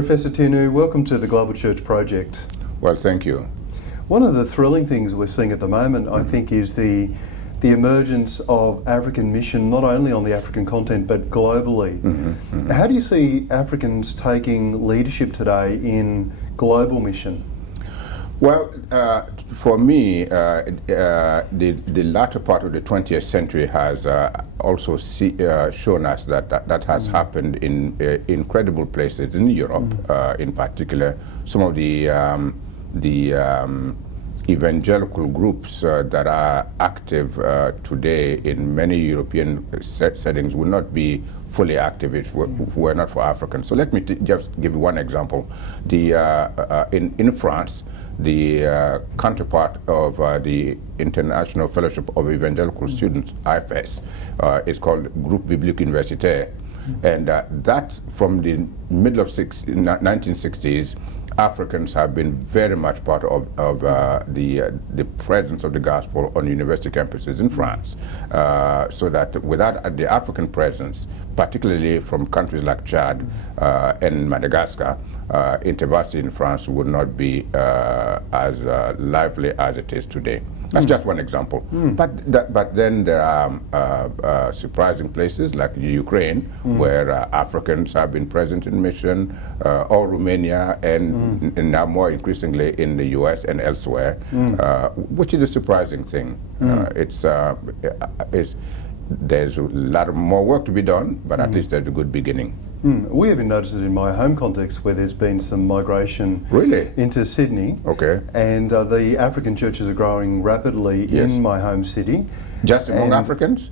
Professor Tiénou, welcome to the Global Church Project. Well, thank you. One of the thrilling things we're seeing at the moment, I think, is the emergence of African mission, not only on the African continent, but globally. How do you see Africans taking leadership today in global mission? Well, for me, the latter part of the 20th century has also shown us that has happened in incredible places in Europe, in particular. Some of the evangelical groups that are active today in many European settings will not be fully active if were not for Africans. So let me just give you one example. In France, the counterpart of the International Fellowship of Evangelical Students, IFES, is called Groupe Biblique Universitaire. And that, from the middle of 1960s, Africans have been very much part of the presence of the gospel on university campuses in France. So that without the African presence, particularly from countries like Chad and Madagascar, InterVarsity in France would not be as lively as it is today. That's just one example. But then there are surprising places like Ukraine, where Africans have been present in mission, or Romania, and now more increasingly in the US and elsewhere, which is a surprising thing. There's a lot more work to be done, but at least there's a good beginning. We even noticed it in my home context, where there's been some migration into Sydney. Okay. And the African churches are growing rapidly in my home city. Just among Africans?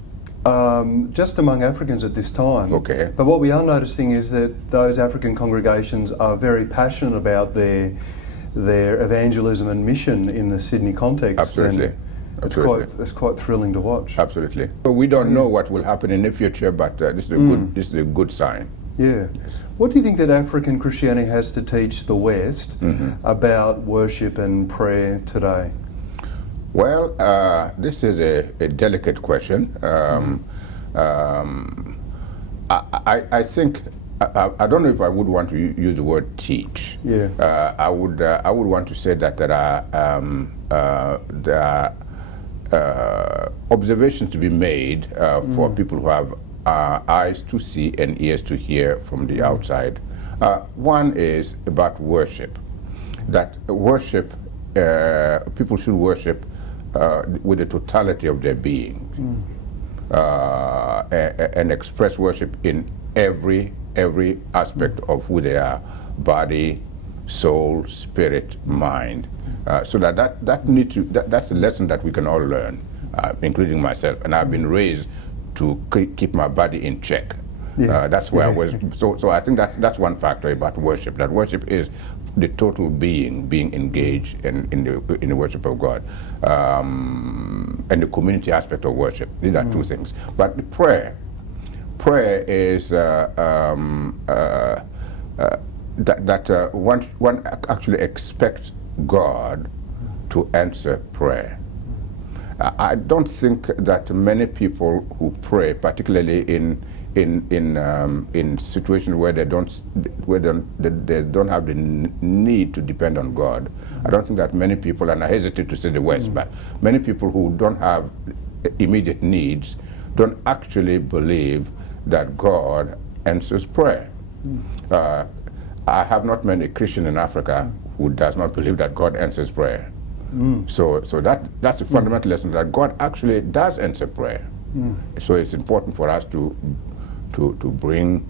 Just among Africans at this time. Okay. But what we are noticing is that those African congregations are very passionate about their evangelism and mission in the Sydney context. Absolutely. It's quite thrilling to watch. Absolutely. But we don't know what will happen in the future, but this is a good sign. Yeah. Yes. What do you think that African Christianity has to teach the West about worship and prayer today? Well, this is a delicate question. I think I don't know if I would want to use the word teach. Yeah. I would want to say that there are observations to be made for people who have eyes to see and ears to hear from the outside. One is about worship. That worship, people should worship with the totality of their being, and express worship in every aspect of who they are: body, soul, spirit, mind. So that's a lesson that we can all learn, including myself. And I've been raised to keep my body in check. That's where I was. So I think that's one factor about worship. That worship is the total being engaged in the worship of God, and the community aspect of worship. These are two things. But the prayer is one actually expects God to answer prayer. I don't think that many people who pray, particularly in situations where they don't have the need to depend on God, I don't think that many people, and I hesitate to say the West, but many people who don't have immediate needs don't actually believe that God answers prayer. I have not met a Christian in Africa who does not believe that God answers prayer. So that's a fundamental lesson, that God actually does answer prayer. So it's important for us to bring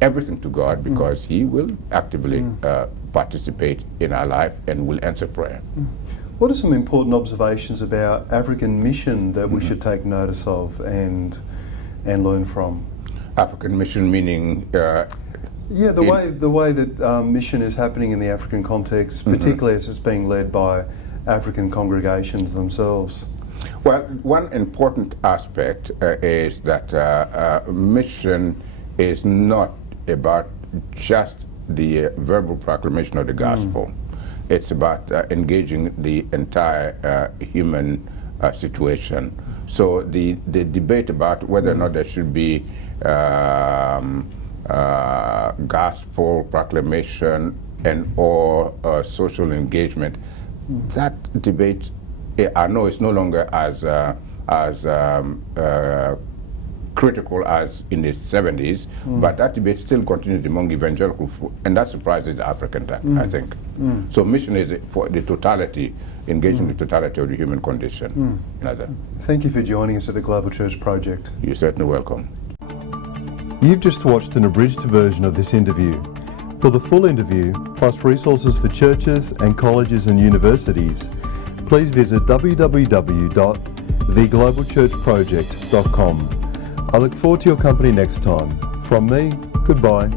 everything to God, because He will actively participate in our life and will answer prayer. What are some important observations about African mission that we should take notice of and learn from? African mission meaning. The way that mission is happening in the African context, particularly as it's being led by African congregations themselves. Well, one important aspect is that mission is not about just the verbal proclamation of the gospel. It's about engaging the entire human situation. So the debate about whether or not there should be gospel proclamation and or social engagement. That debate, I know, it's no longer as critical as in the 70s, but that debate still continues among evangelicals, and that surprises the African tack, I think. So mission is for the totality, engaging the totality of the human condition. Thank you for joining us at the Global Church Project. You're certainly welcome. You've just watched an abridged version of this interview. For the full interview, plus resources for churches and colleges and universities, please visit www.theglobalchurchproject.com. I look forward to your company next time. From me, goodbye.